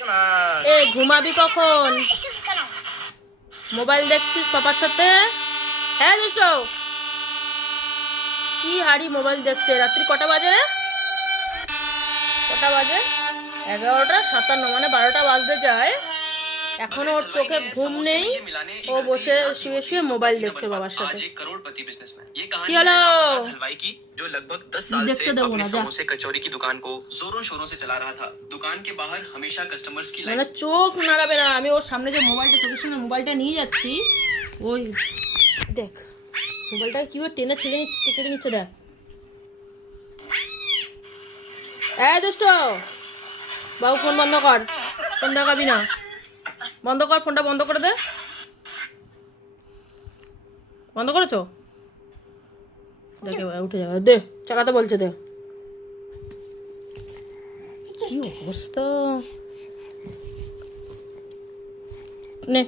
এ ঘুমাবি কখন? মোবাইল দেখছিস পাপার সাথে? হ্যাঁ দুষ্ট, কি হারি মোবাইল দেখছে? রাত্রি কটা বাজে? কটা বাজে? 11:57, মানে 12টা বাজতে যায়। এখনো ওর চোখে ঘুম নেই, ও বসে শুয়ে শুয়ে মোবাইল দেখছে বাবার সাথে। কি হলো? जो लगभग 10 साल से देखते अपने ना जा। समोसे कचौरी की दुकान को जोरों शोरों से चला रहा था। दुकान के बाहर हमेशा कस्टमर्स की মানে চোখ নাড়াবে না। আমি ওর সামনে যে মোবাইলটা, চোখের সামনে মোবাইলটা নিয়ে যাচ্ছি, ওই দেখ মোবাইলটা কিভাবে টেনে ছেড়ে কেটে নিচ্ছে দেখ। এই দুষ্ট, বাবু ফোন বন্ধ কর, ফোন দেখাবি না, বন্ধ কর ফোনটা, বন্ধ করে দে। বন্ধ করেছো? দেখে উঠে যাবে, দে চালাতে বলছে, দে। কি অবস্থা, নে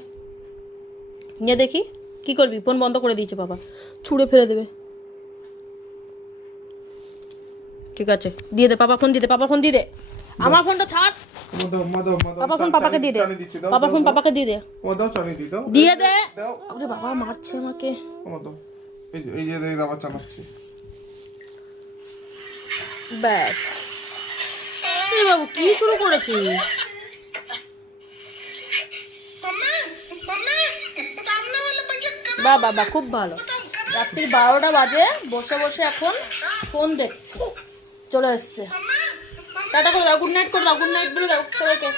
নিয়ে দেখি কি করবি। ফোন বন্ধ করে দিয়েছে বাবা, ছুঁড়ে ফেলে দেবে। ঠিক আছে দিয়ে দে, পাপা ফোন দিয়ে দে, পাপা ফোন দিয়ে দে। আমার ফোনটা ছাড়, পাপা ফোন পাপাকে দিয়ে দে, পাপা ফোন পাপাকে দিয়ে দে, দিয়ে দে। আরে বাবা মারছে আমাকে। এই যে আবার চালাচ্ছি। ব্যাস, এই বাবু কি শুরু করেছিস? বাহ বাবা, খুব ভালো। রাত্রি 12টা বাজে, বসে বসে এখন ফোন দেখছে। চলে এসছে। টাটা করে দাও, গুড নাইট করে দাও, গুড নাইট বলে দাও সবাইকে।